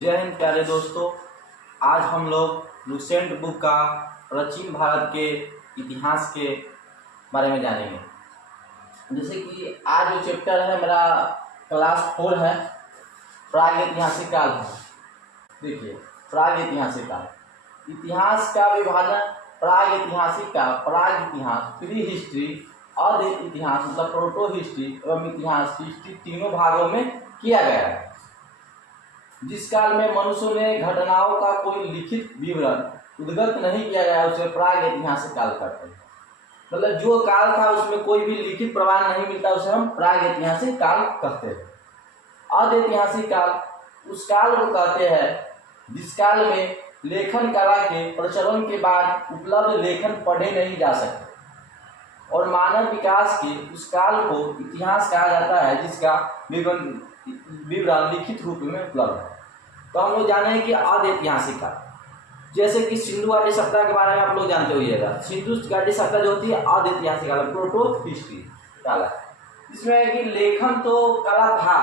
जय हिंद प्यारे दोस्तों। आज हम लोग लुसेंट बुक का प्राचीन भारत के इतिहास के बारे में जानेंगे। जैसे कि आज जो चैप्टर है मेरा क्लास 4 है, प्राग ऐतिहासिक काल है। देखिए, प्राग ऐतिहासिक काल, इतिहास का विभाजन प्राग ऐतिहासिक काल, प्राग इतिहास, प्री हिस्ट्री और इतिहास मतलब प्रोटो हिस्ट्री एवं इतिहास हिस्ट्री तीनों भागों में किया गया है। जिस काल में मनुष्यों ने घटनाओं का कोई लिखित विवरण उद्गत नहीं किया गया उसे प्राग ऐतिहासिक काल कहते हैं। मतलब जो काल था उसमें कोई भी लिखित प्रमाण नहीं मिलता उसे हम प्राग ऐतिहासिक काल कहते हैं। आदि ऐतिहासिक काल उस काल को कहते हैं जिस काल में लेखन कला के प्रचलन के बाद उपलब्ध लेखन पढ़े नहीं जा सकते और मानव विकास के उस काल को इतिहास कहा जाता है जिसका विवरण लिखित रूप में उपलब्ध है। तो हम लोग जाने हैं कि आदि ऐतिहासिक काल, जैसे कि सिंधु घाटी सभ्यता के बारे में आप लोग जानते होइएगा। सिंधु घाटी सभ्यता जो होती है आदि ऐतिहासिक काल, प्रोटो हिस्ट्री काल है। इसमें है कि लेखन तो कला था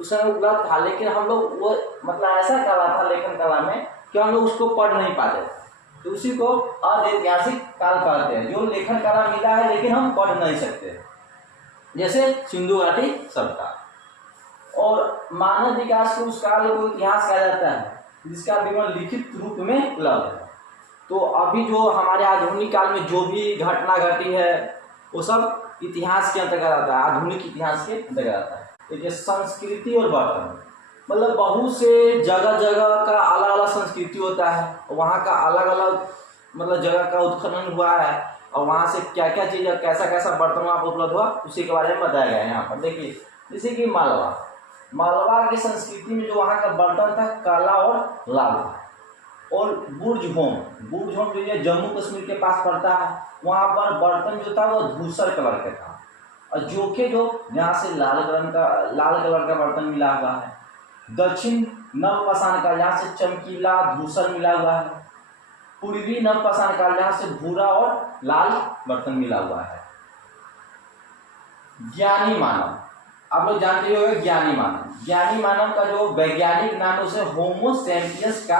उस समय उपलब्ध था, लेकिन हम लोग वो मतलब ऐसा कला था लेखन कला में कि हम लोग उसको पढ़ नहीं पाते, तो उसी को आदि ऐतिहासिक काल कहते हैं। जो लेखन कला मिला है लेकिन हम पढ़ नहीं सकते, जैसे सिंधु घाटी सभ्यता। और मानव विकास के उस काल को इतिहास कहा जाता है जिसका विवरण लिखित रूप में उपलब्ध है। तो अभी जो हमारे आधुनिक काल में जो भी घटना घटी है वो सब इतिहास के अंतर्गत आता है, आधुनिक इतिहास के अंतर्गत आता है। देखिए, संस्कृति और वर्तन मतलब बहुत से जगह जगह का अलग अलग संस्कृति होता है, वहाँ का अलग अलग मतलब जगह का उत्खनन हुआ है और वहाँ से क्या क्या चीज़ कैसा कैसा बर्तन वहाँ पर उपलब्ध हुआ उसी के बारे में बताया गया है यहाँ पर। देखिए, जैसे कि मालवा की संस्कृति में जो वहाँ का बर्तन था काला और लाल था। और बुर्ज होम जो ये जम्मू कश्मीर के पास पड़ता है, वहाँ पर बर्तन जो था वो धूसर कलर का था और जो यहाँ से लाल कलर का बर्तन मिला हुआ है। दक्षिण नवपाषाण काल यहाँ से चमकीला धूसर मिला हुआ है। पूर्वी नवपाषाण काल यहाँ से भूरा और लाल बर्तन मिला हुआ है। ज्ञानी मानव, आप लोग जानते हो ज्ञानी मानव का जो वैज्ञानिक नाम है उसे होमो सैपियंस का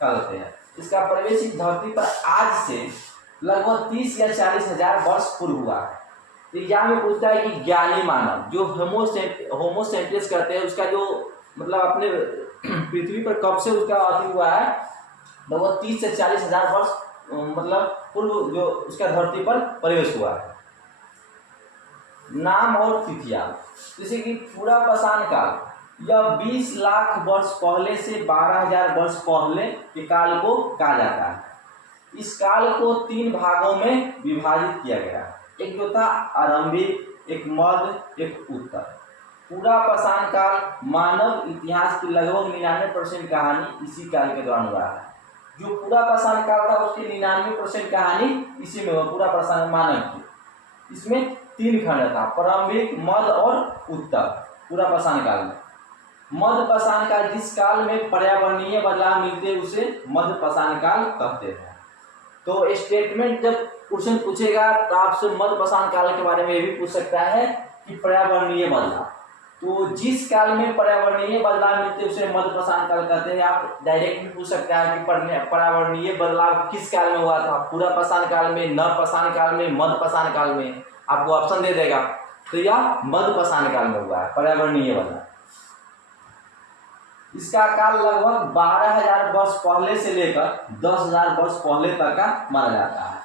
कहते हैं। इसका प्रवेश इस धरती पर आज से लगभग 30 या 40 हजार वर्ष पूर्व हुआ है। तो यहाँ में पूछता है कि ज्ञानी मानव जो होमो सैपियंस कहते हैं उसका जो मतलब अपने पृथ्वी पर कब से उसका अति हुआ है, लगभग 30 से 40 हजार वर्ष मतलब पूर्व जो उसका धरती पर प्रवेश हुआ है। नाम और तिथियां, जैसे कि पूरा पाषाण काल यह 20 लाख वर्ष पहले से 12,000 वर्ष पहले के काल को कहा जाता है। इस काल को 3 भागों में विभाजित किया गया, एक जो था आरंभिक, एक मध्य, एक उत्तर। पूरा पाषाण काल मानव इतिहास की लगभग 99% कहानी इसी काल के दौरान हुआ है। जो पूरा पाषाण काल था उसकी 99% कहानी इसी में हुआ, पूरा पाषाण मानव की। इसमें 3 खंड था, प्रारंभिक, मध्य और उत्तर। पूरा पाषाण काल में मध्य पाषाण काल जिस काल में पर्यावरणीय बदलाव मिलते उसे मध्य पाषाण काल कहते हैं। तो स्टेटमेंट जब क्वेश्चन पूछेगा तो आपसे मध्य पाषाण काल के बारे में ये भी पूछ सकता है कि पर्यावरणीय बदलाव, तो जिस काल में पर्यावरणीय बदलाव मिलते उसे मध्य पाषाण काल कहते हैं। आप डायरेक्ट भी पूछ सकते हैं कि पर्यावरणीय बदलाव किस काल में हुआ था, पूरा पाषाण काल में, नव पाषाण काल में, मध्य पाषाण काल में, आपको ऑप्शन दे देगा। तो यह मध्य पाषाण काल में हुआ है पर्यावरणीय बदलाव। इसका काल लगभग 12,000 वर्ष पहले से लेकर 10,000 वर्ष पहले तक का माना जाता है।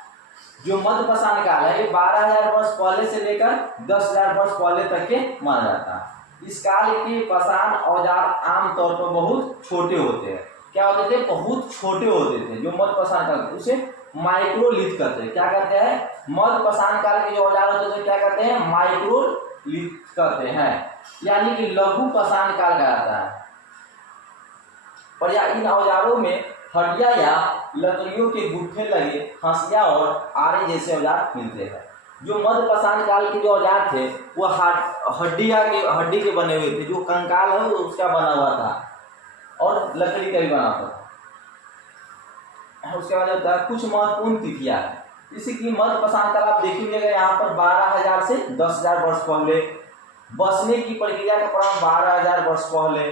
जो मध्य पाषाण काल है ये 12,000 वर्ष पहले से लेकर 10,000 वर्ष पहले तक के माना जाता है। इस काल के पाषाण औजार आमतौर पर बहुत छोटे होते हैं। क्या होते थे? बहुत छोटे होते थे। जो मध्य पाषाण काल उसे माइक्रोलिथ कहते हैं। क्या कहते हैं? मध्य पाषाण काल के जो औजार होते थे क्या कहते हैं? माइक्रोलिथ कहते हैं, यानी कि लघु पाषाण काल कहा जाता है। पर इन औजारों में हड्डियां या लकड़ियों के गुट्ठे लगे हंसिया और आरे जैसे औजार मिलते हैं। जो मध्य पाषाण काल के जो औजार थे वो हड्डी के बने हुए थे। जो कंकाल है उसका बना हुआ था और लकड़ी का भी बना हुआ था। उसके बाद होता है कुछ महत्वपूर्ण तिथियां है, जैसे कि मध्य पाषाण काल आप देखेंगे यहाँ पर 12,000 से 10,000 वर्ष पहले, बसने की प्रक्रिया का प्रारंभ 12,000 वर्ष पहले,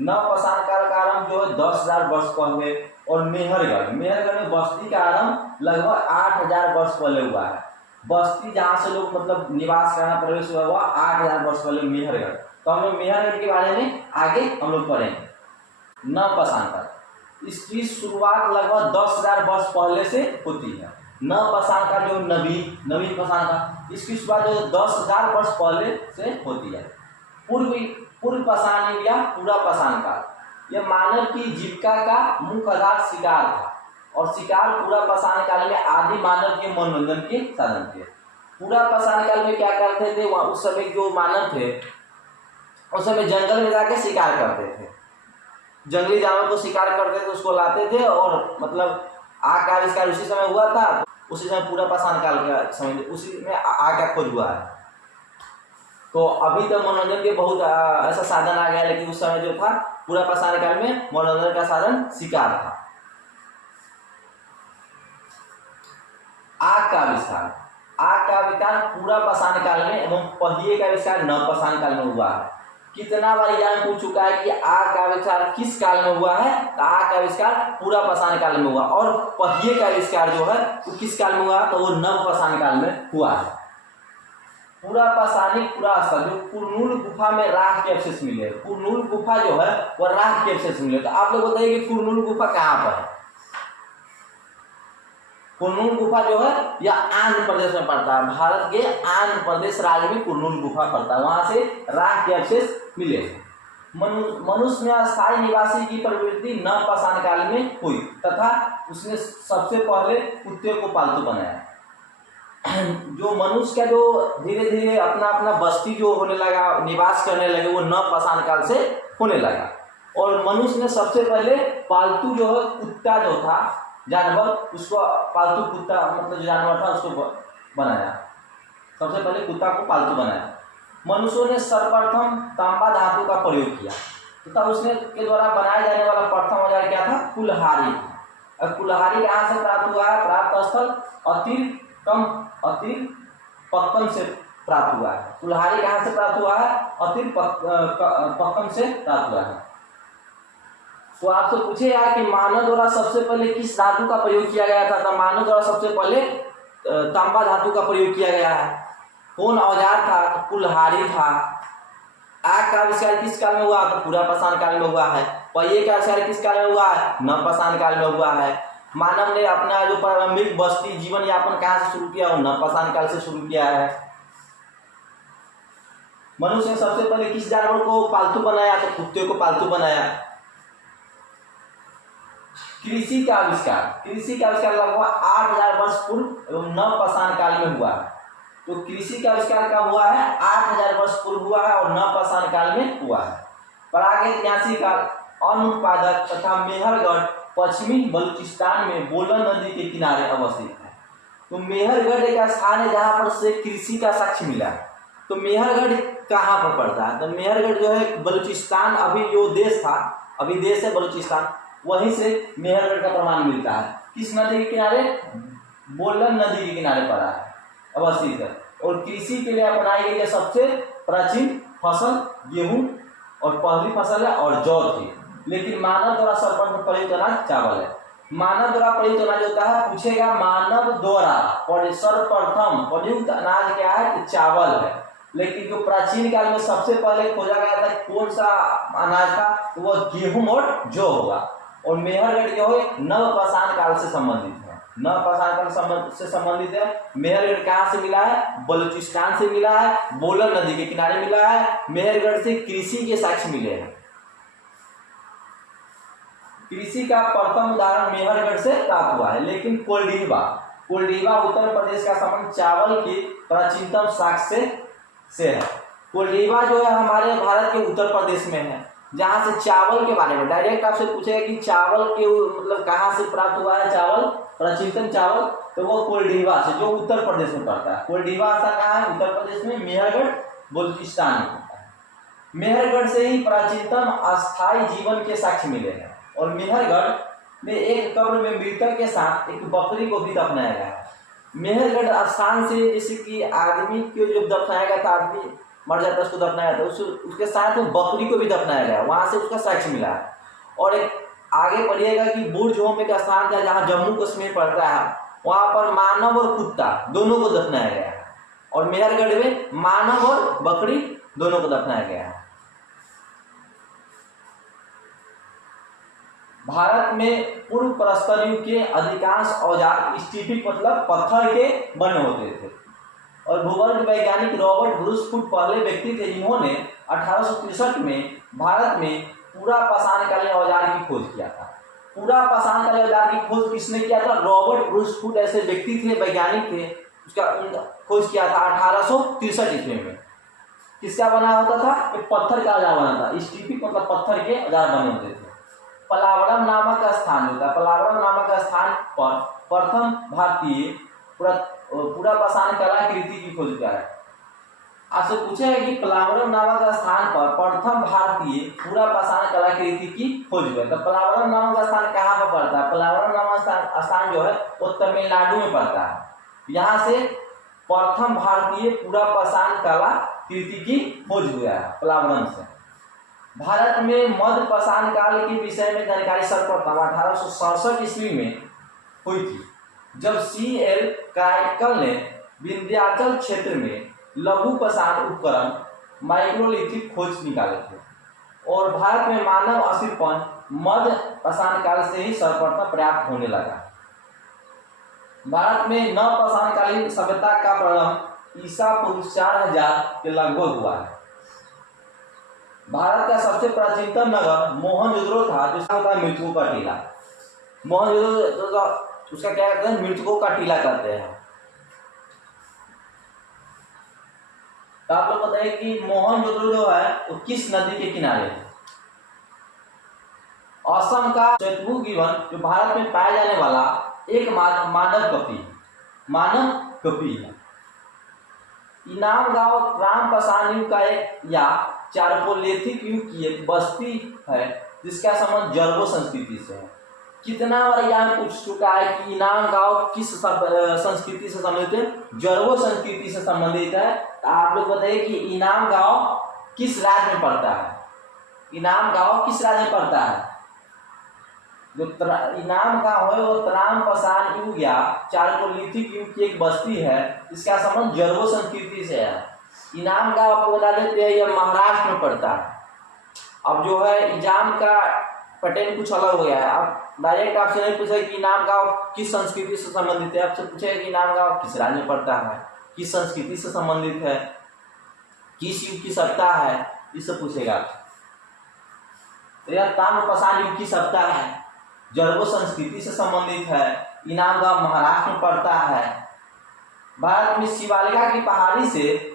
नवपाषाण काल का आरंभ जो है 10,000 वर्ष पहले, और मेहरगढ़ में बस्ती का आरंभ लगभग 8,000 वर्ष पहले हुआ है। बस्ती जहाँ से लोग मतलब निवास करना प्रवेश हुआ 8,000 वर्ष पहले मेहरगढ़। तो हम लोग मेहरगढ़ के बारे में आगे हम लोग पढ़ेंगे। नवपाषाण काल इसकी शुरुआत लगभग 10,000 वर्ष पहले से होती है। नवपाषाण का जो नवीन पाषाण का इसकी शुरुआत जो 10,000 वर्ष पहले से होती है। पूर्व पाषाण या पूरा पाषाण काल यह मानव की जीविका का मुख्य आधार शिकार था, और शिकार पूरा पाषाण काल में आदि मानव के मनोरंजन के साधन थे। पूरा पाषाण काल में क्या करते थे, उस समय जो मानव थे उस समय जंगल में जाके शिकार करते थे, जंगली जानवर को शिकार करते थे, उसको लाते थे, और मतलब आग का आविष्कार उसी समय हुआ था। उसी समय पूरा पाषाण काल का समय उसी में आग का खोज हुआ है। तो अभी तो मनोरंजन के बहुत ऐसा साधन आ गया, लेकिन उस समय जो था पूरा पाषाण काल में मनोरंजन का साधन शिकार था। आग का आविष्कार पूरा पाषाण काल में एवं पहिए का आविष्कार नवपाषाण काल में हुआ है। कितना बार एग्जाम पूछ चुका है कि आग का आविष्कार किस काल में हुआ है, तो आग का आविष्कार पूरा पाषाण काल में हुआ, और पहिए का आविष्कार जो है वो किस काल में हुआ, तो वो नवपाषाण काल में हुआ है। पूरा पाषाणिक पुरास्थल जो कुरनूल गुफा में राख के अवशेष मिले, कुरनूल गुफा जो है वह राख के अवशेष मिले। तो आप लोग बताइए कि कुरनूल गुफा कहाँ पर है। कुरनूल गुफा जो है यह आंध्र प्रदेश में पड़ता है। भारत के आंध्र प्रदेश राज्य में कुरनूल गुफा पड़ता है, वहां से राख के अवशेष मिले। मनुष्य में अस्थायी निवासी की प्रवृत्ति नवपाषाण काल में हुई तथा उसने सबसे पहले कुत्ते को पालतू बनाया। जो मनुष्य का जो धीरे धीरे अपना बस्ती जो होने लगा, निवास करने लगे, वो नवपाषाण काल से होने लगा। और मनुष्य ने सबसे पहले पालतू जो है कुत्ता जो था जानवर, उसको पालतू कुत्ता मतलब जो जानवर था उसको बनाया। सबसे पहले कुत्ता को पालतू बनाया। मनुष्यों ने सर्वप्रथम तांबा धातु का प्रयोग किया तथा उसने के द्वारा बनाए जाने वाला प्रथम औजार क्या था, कुल्हाड़ी। और कुल्हाड़ी कहाँ से प्राप्त हुआ है, प्राप्त स्थल अतिर पक्कन से प्राप्त हुआ है। कुल्हाड़ी कहाँ से प्राप्त हुआ है, अतिर पक्कन से प्राप्त हुआ है। तो आपसे पूछे यार कि मानव द्वारा सबसे पहले किस धातु का प्रयोग किया गया था, तो मानव द्वारा सबसे पहले तांबा धातु का प्रयोग किया गया है। कौन औजार था, तो कुल्हाड़ी था। आग का आविष्कार किस काल में हुआ, तो पूरा पाषाण काल में हुआ है। पहिए का आविष्कार किस काल में हुआ है, नवपाषाण काल में हुआ है। मानव ने अपना जो प्रारंभिक बस्ती जीवन यापन कहाँ से शुरू किया, नवपाषाण काल से शुरू किया है। मनुष्य ने सबसे पहले किस जानवर को पालतू बनाया, तो कुत्ते को पालतू बनाया। कृषि का आविष्कार लगभग 8,000 वर्ष पूर्व एवं नवपाषाण काल में हुआ है। तो कृषि का आविष्कार कब हुआ है, 8,000 वर्ष पूर्व हुआ है और नवपाषाण काल में हुआ है। प्रागैतिहासिक काल अन्न उत्पादक तथा मेहरगढ़ पश्चिमी बलूचिस्तान में बोलन नदी के किनारे अवस्थित है। तो मेहरगढ़ एक स्थान है जहाँ पर से कृषि का साक्ष्य मिला है। तो मेहरगढ़ कहाँ पर पड़ता है, तो मेहरगढ़ जो है बलूचिस्तान, अभी जो देश था, अभी देश है बलूचिस्तान, वहीं से मेहरगढ़ का प्रमाण मिलता है। किस नदी के किनारे, बोलन नदी के किनारे पड़ा है, अवस्थित है। और कृषि के लिए अपनाई गई सबसे प्राचीन फसल गेहूं और पहली फसल है और जौ थी। लेकिन मानव द्वारा सर्वप्रथम प्रयुक्त अनाज चावल है। मानव द्वारा प्रयुक्त अनाज होता है, पूछेगा मानव द्वारा सर्वप्रथम प्रयुक्त अनाज क्या है, तो चावल है। लेकिन जो प्राचीन काल में सबसे पहले खोजा गया था कौन सा अनाज था, तो वह गेहूं और जौ होगा। और मेहरगढ़ जो है नवपाषाण काल से संबंधित है, नवपाषाण काल से संबंधित है। मेहरगढ़ कहाँ से मिला है, बलूचिस्तान से मिला है, बोलन नदी के किनारे मिला है। मेहरगढ़ से कृषि के साक्ष्य मिले हैं। कृषि का प्रथम उदाहरण मेहरगढ़ से प्राप्त हुआ है। लेकिन कोल्डिवा उत्तर प्रदेश का संबंध चावल की प्राचीनतम साक्ष्य से है। कोल्डिवा जो है हमारे भारत के उत्तर प्रदेश में है, जहाँ से चावल के बारे में डायरेक्ट आपसे पूछेगा कि चावल के मतलब कहाँ से प्राप्त हुआ है चावल, प्राचीनतम चावल, तो वो कोल्डिवा से, जो उत्तर प्रदेश में पड़ता है। कोल्डिवा ऐसा कहाँ है, उत्तर प्रदेश में, मेहरगढ़ बलूचिस्तान में पड़ता है। मेहरगढ़ से ही प्राचीनतम अस्थायी जीवन के साक्ष्य मिले हैं। और मेहरगढ़ में एक कब्र में मृतक के साथ एक बकरी को भी दफनाया गया है। मेहरगढ़ स्थान से जैसे कि आदमी को जब दफनाया गया था, आदमी मर जाता है उसको दफनाया जाता है, उसके साथ में बकरी को भी दफनाया गया, वहां से उसका साक्ष्य मिला है। और एक आगे पढ़िएगा कि बुर्ज होम एक स्थान था जहाँ जम्मू कश्मीर पड़ता है, वहां पर मानव और कुत्ता दोनों को दफनाया गया है। और मेहरगढ़ में मानव और बकरी दोनों को दफनाया गया है। भारत में पूर्व प्रस्तर युग के अधिकांश औजार स्टीफिक मतलब पत्थर के बने होते थे। और भूगोल वैज्ञानिक रॉबर्ट ब्रूस फुट पहले व्यक्ति थे जिन्होंने 1863 में भारत में पूरा पाषाणकालीन औजार की खोज किया था। पूरा पाषाणकालीन औजार की खोज किसने किया था? रॉबर्ट ब्रूस फुट ऐसे व्यक्ति थे, वैज्ञानिक थे, उनका खोज किया था 1863 ईस्वी में। किसका बना होता था? एक पत्थर का औजार बना था, स्टीफिक मतलब पत्थर के औजार बने होते थे। पलावरम नामक स्थान होता है, पलावरम नामक स्थान पर प्रथम भारतीय पूरा पाषाण कलाकृति की खोज किया है। आपसे पूछा है कि पलावरम नामक स्थान पर प्रथम भारतीय पूरा पाषाण कलाकृति की खोज हुई। तो पलावरम नामक स्थान कहाँ पर पड़ता है? पलावरम नामक स्थान जो है वो तमिलनाडु में पड़ता है। यहाँ से प्रथम भारतीय पूरा पाषाण कलाकृति की खोज हुआ है पलावरम से। भारत में मध्य पाषाण काल के विषय में जानकारी सर्वप्रथम 1867 ईस्वी में हुई थी, जब C.L. क्राइकल ने विंध्याचल क्षेत्र में लघु पाषाण उपकरण माइक्रोलिथिक खोज निकाले थे। और भारत में मानव अस्तित्व मध्य पाषाण काल से ही सर्वप्रथम प्राप्त होने लगा। भारत में नव पाषाणकालीन सभ्यता का प्रारंभ ईसा पूर्व 4000 के लगभग हुआ है। भारत का सबसे प्राचीनतम नगर मोहनजोदड़ो था, जिसका होता है मृतकों का टीला। मोहनजोदड़ो उसका क्या कहते हैं? मृतकों का टीला कहते हैं। तो आप लोग बताइए कि मोहनजोदड़ो जो है वो किस नदी के किनारे है? असम का सेतबुत जो भारत में पाया जाने वाला एक मानव कपी है। इनाम गांव राम पाषाण युग का एक या चारकोलिथिक युग की एक बस्ती है, जिसका संबंध जर्गो संस्कृति से है। कितना बार यहाँ पूछ चुका है कि इनाम गांव किस संस्कृति से संबंधित है? जर्गो संस्कृति से संबंधित है। तो आप लोग बताइए कि इनाम गांव किस राज्य में पड़ता है? इनाम गांव किस राज्य में पड़ता है? जो इनाम गांव है वो त्राम पाषाण युग या चारकोलिथिक युग की एक बस्ती है, जिसका संबंध जर्गो संस्कृति से है। इनाम गांव आपको बता देते हैं यह महाराष्ट्र में पड़ता है। अब जो है एग्जाम का पैटर्न कुछ अलग हो गया है। अब डायरेक्ट आपसे नहीं पूछा कि इनाम गांव किस संस्कृति से संबंधित है, आपसे पूछेगा कि इनाम गांव किस राज्य में पड़ता है, किस संस्कृति से संबंधित है, किस युग की सत्ता है, इससे पूछेगा। तो यह ताम्र पाषाण युग की सत्ता है, जर्गो संस्कृति से संबंधित है, इनाम गांव महाराष्ट्र में पड़ता है। भारत में शिवालिका की पहाड़ी से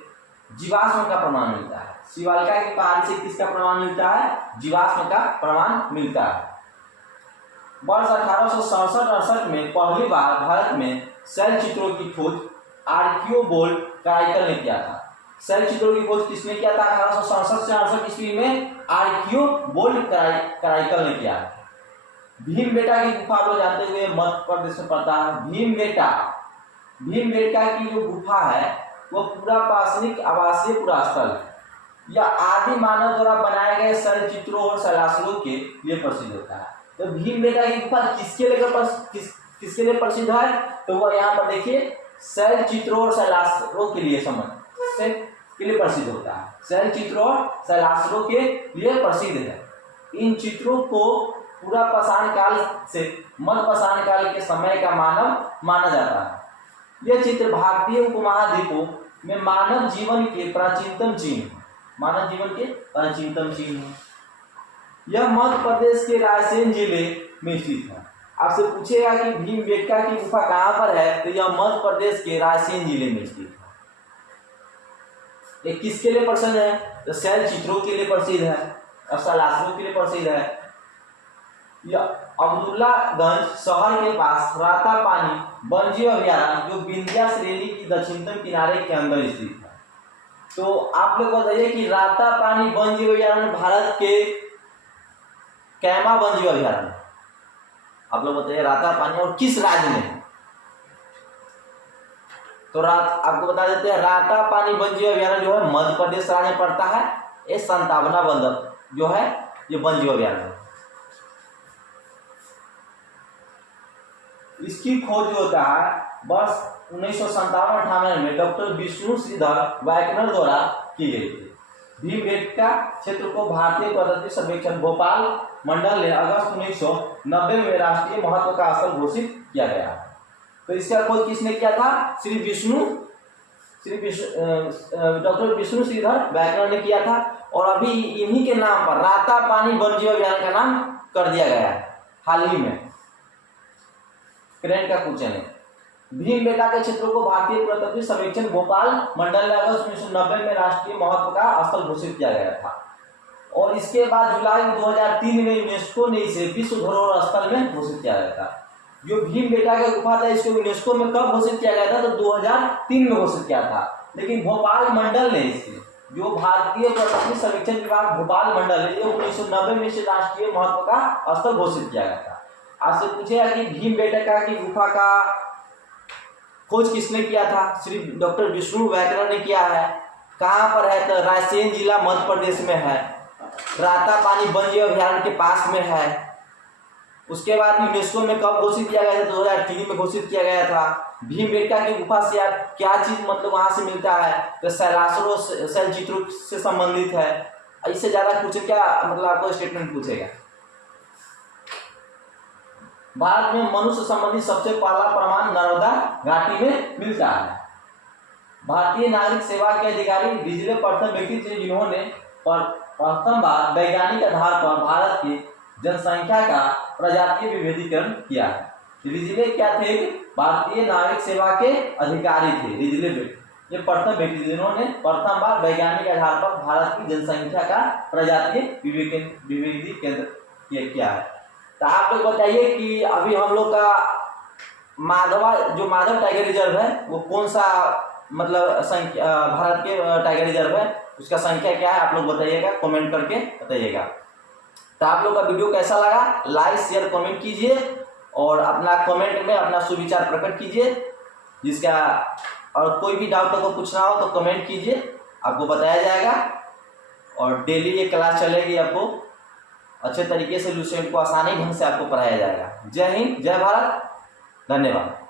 जीवाश्म का प्रमाण मिलता है। शिवालिका की पहाड़ी से किसका प्रमाण मिलता है? जीवाश्म का प्रमाण मिलता है। वर्ष 1867-68 में पहली बार भारत में शैल चित्रों की खोज आर्कियोबोल्ट क्राइकल ने किया था। शैल चित्रों की खोज किसने किया था? 1867 से 68 ईस्वी में आर्कियोबोल्ट क्राइकल ने किया। भीमबेटका की गुफा आप लोग जानते हुए मध्य प्रदेश में पड़ता है। भीमबेटका की जो गुफा है वो पूरा पाषाणिक आवासीय पुरास्थल है। यह आदि मानव द्वारा बनाए गए शैल चित्रों और शैलाश्रयों के लिए प्रसिद्ध होता है। तो भीमबेटका की गुफा किसके लिए प्रसिद्ध है? तो वह यहाँ पर देखिए शैल चित्रों और शैलाश्रयों के लिए प्रसिद्ध होता है। शैल चित्रों और शैलाश्रयों के लिए प्रसिद्ध है। इन चित्रों को पूरा पाषाण काल से मध्य पाषाण काल के समय का मानव माना जाता है। यह चित्र भारतीय उपमहाद्वीपों में मानव जीवन के प्राचीनतम चिन्ह है। यह मध्य प्रदेश के रायसेन जिले में स्थित है। आपसे पूछेगा कि भीमबेटका की गुफा कहाँ पर है? तो यह मध्य प्रदेश के रायसेन जिले में स्थित है। ये किसके लिए प्रसिद्ध है? तो शैल चित्रों के लिए प्रसिद्ध है और शैलाश्रयों के लिए प्रसिद्ध है। यह अब्दुल्लागंज शहर के पास रातापानी वन्यजीव अभयारण्य जो विंध्या श्रेणी की दक्षिणतम किनारे के अंदर स्थित है। तो आप लोग बताइए कि रातापानी वन्यजीव अभयारण्य भारत के कैमा वन्यजीव अभयारण्य, आप लोग बताइए रातापानी और किस राज्य में है? तो आपको बता देते हैं, राता पानी वन जीव अभयारण्य जो है मध्य प्रदेश राज्य में पड़ता है। ये संतावना वन जो है ये वन जीव अभयारण्य। इसकी खोज जो होता है वर्ष 1957-58 में डॉक्टर विष्णु श्रीधर वैकनर द्वारा की गई थी। भीमबेटका क्षेत्र को भारतीय प्रकृति सर्वेक्षण भोपाल मंडल ने अगस्त 1990 में राष्ट्रीय महत्व का स्थल घोषित किया गया। तो इसका खोज किसने किया था? डॉक्टर विष्णु श्रीधर वैकनर ने किया था। और अभी इन्हीं के नाम पर राता पानी वन जीव अभयारण्य का नाम कर दिया गया है हाल ही में। करंट का क्वेश्चन है, भीमबेटका के क्षेत्रों को भारतीय पुरातत्व सर्वेक्षण भोपाल मंडल ने अगस्त 1990 में राष्ट्रीय महत्व का स्थल घोषित किया गया था। और इसके बाद जुलाई 2003 में यूनेस्को ने इसे विश्व धरोहर स्थल में घोषित किया गया था। जो भीमबेटका का गुफा था इसको यूनेस्को में कब घोषित किया गया था? तो 2003 में घोषित किया था। लेकिन भोपाल मंडल ने इसे, जो भारतीय पुरातत्व सर्वेक्षण विभाग भोपाल मंडल है, ये 1990 में इसे राष्ट्रीय महत्व का स्थल घोषित किया गया था। आपसे पूछेगा कि भीमबेटका की गुफा का खोज किसने किया था? श्री डॉक्टर विष्णु वैकनर ने किया है। कहाँ पर है? तो रायसेन जिला मध्य प्रदेश में है। राता पानी वन जीव अभयारण्य के पास में है। उसके बाद यूनेस्को में कब घोषित किया गया था? 2003 में घोषित किया गया था। भीमबेटका की गुफा से आप क्या चीज मतलब वहां से मिलता है? तो शैलासरों शैल चित्रों से संबंधित है। इससे ज्यादा कुछ क्या मतलब आपको स्टेटमेंट पूछेगा। भारत में मनुष्य संबंधी सबसे पहला प्रमाण नर्मदा घाटी में मिलता है। भारतीय नागरिक सेवा के अधिकारी रिजले प्रथम व्यक्ति थे जिन्होंने प्रथम बार वैज्ञानिक आधार पर भारत की जनसंख्या का प्रजातीय विभेदीकरण किया है। रिजले क्या थे? भारतीय नागरिक सेवा के अधिकारी थे रिजले। ये प्रथम व्यक्ति जिन्होंने प्रथम बार वैज्ञानिक आधार पर भारत की जनसंख्या का प्रजातीय विभेदीकरण किया है। तो आप लोग बताइए कि अभी हम लोग का माधव टाइगर रिजर्व है वो कौन सा मतलब भारत के टाइगर रिजर्व है, उसका संख्या क्या है? आप लोग बताइएगा, कमेंट करके बताइएगा। तो आप लोग का वीडियो कैसा लगा? लाइक शेयर कमेंट कीजिए और अपना कमेंट में अपना सुविचार प्रकट कीजिए। जिसका और कोई भी डाउट अगर पूछना हो तो कमेंट कीजिए, आपको बताया जाएगा। और डेली ये क्लास चलेगी, आपको अच्छे तरीके से लुसेंट को आसानी ढंग से आपको पढ़ाया जाएगा। जय हिंद, जय भारत, धन्यवाद।